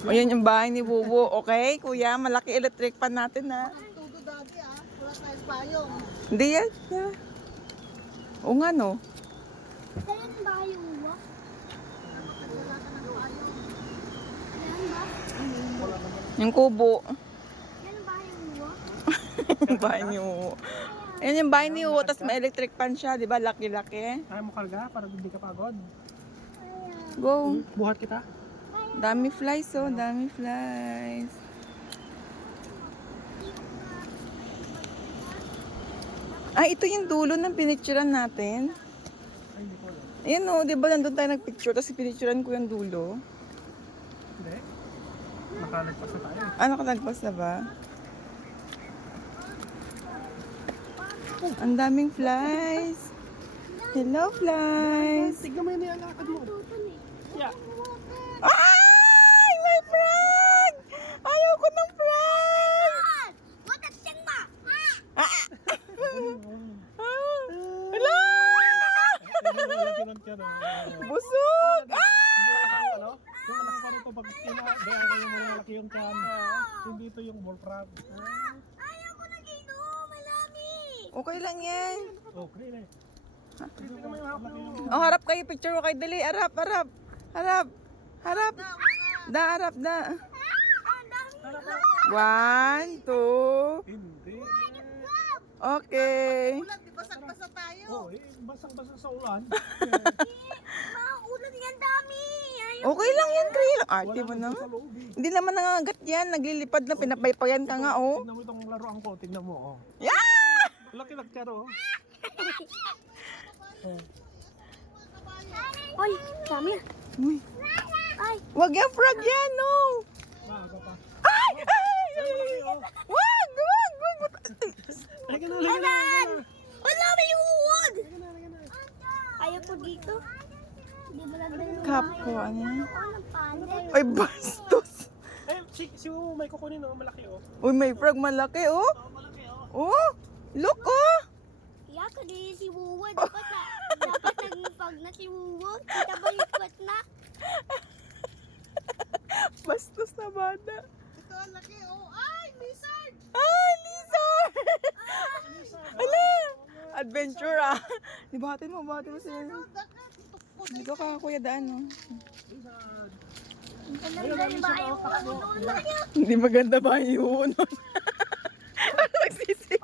O yan yung bahay ni Bubu. Okay, kuya, malaki electric pan natin na. Tudo dati wala tayong payong. Hindi yan. Yeah. O nga no. Saan ba yung uwa? Wala ka ng payong. Yan ba? Yung kubo. Yan ba yung uwa? Yung bahay ni Bubu. Yan yung bahay ni Bubu, tapos may electric pan siya, di ba? Laki-laki. Kaya mo karga para hindi ka pagod. Go. Buhat kita. Dami flies, oh. Dami flies. Ah, ito yung dulo ng pinicturean natin. Ay, hindi ko alam. Ayan, oh. Di ba nandun tayo nagpicture, tapos pinicturean ko yung dulo. Hindi. Nakalagpas na tayo. Ah, nakalagpas na ba? Ang daming flies. Hello, flies. Tignan mo yun yung alakad mo. Yeah. Ay! May frog! Ayaw ko ng frog! What a thing ba? Hala! Busog! Hindi ano? Yung malaki pa rin ito pag kinabayaan ko yung malaki yung tiyan. Hindi ito yung bullfrog. Ayaw ko na ginom, malami. Okay lang yan. Okay na eh. Tignan mo yung hapon mo. Oh, harap kayo. Picture ko kayo. Dali. Harap, harap. Harap. Harap. Da, harap, da. One, two. Hindi. Okay. Ulan, di basag-basa tayo. Oh, basang-basa sa ulan. Mga ulan yan dami. Ayaw. Okay lang yan, Krill. Arte mo Wala naman. sa loob eh. Hindi naman nangangagat yan. Naglilipad na. Pinapaypayan ka nga, oh. Tignan mo itong laruan ko. Tignan mo, oh. Yeah! Laki nagkaro, oh. Oy, dami. Uy. Ay, Wag yung frog yan, no. Maaga pa. Ay! Ay! Ay, malaki, oh. Wag! Wag! Wag! Halika na, halika na, halika na. wala may uod. Ayaw ko dito. Di ba lang yung Kapko, ano yan? ako ng panet? Ay, bastos. Eh, si Umo may kukunin, oh. Malaki, oh. Uy, may frog malaki, oh. Oh! Look, oh! Kaya ka din si Wuwa. Dapat nagmupag na si Wuwa. Kita ba lipat na? Bastos na bata. Ito ang laki. Ay, lizard! Ay, lizard! Ala! Adventure, ah. Di batin mo sila. Dito ka, kuya, daan, oh. Talagang ba yung ano niya? Hindi maganda ba yun? Ano nagsisi?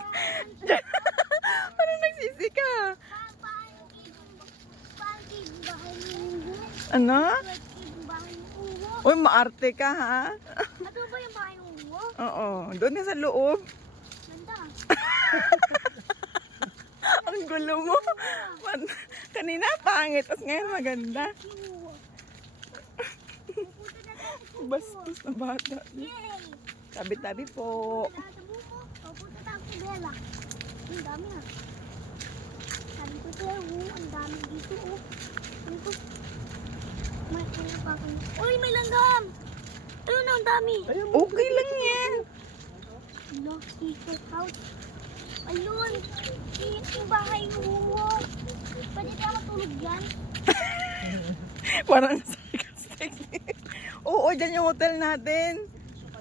Ano nagsisi ka? Ano? Uy, maarte ka, ha? Ano ba yung bahay ng Wuwa? Oo, doon sa loob. Ganda. Ang gulo mo. Kanina pangit, tapos ngayon maganda. Si Wuwa. Bastos na bata. Yay! Tabi-tabi po. Sabi mo, pupunta tayo sa Bella. Ang dami ah. Sabi ko sa'yo, ang dami dito oh. Sabi ko, may pinapakan. Uy, may langgam! Ayun na, ang dami. Ayun, Okay lang yan. Look, secret house. Ayun, yung bahay ng Wuwa. Pwede tayo matulog dyan? Parang sarcastic. Oo, dyan yung hotel natin.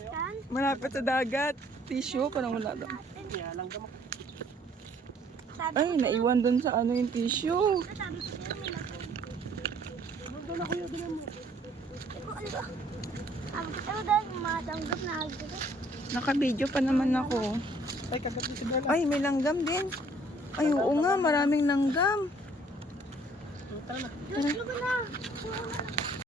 Saan? Malapit sa dagat. Tissue, parang wala daw. kaya lang gamot. Sabi Ay, naiwan dun sa ano yung tissue. ko, sabi ko sa'yo, may langgam. Doon ako yung bilang mo. Ano ba? Sabi ko sa'yo dahil matanggap na agad. Naka-video pa naman ako. Ay, kagat ni si Bella. Ay, may langgam din. Ay, oo nga, maraming langgam. Tara na. Diyos, lugo na.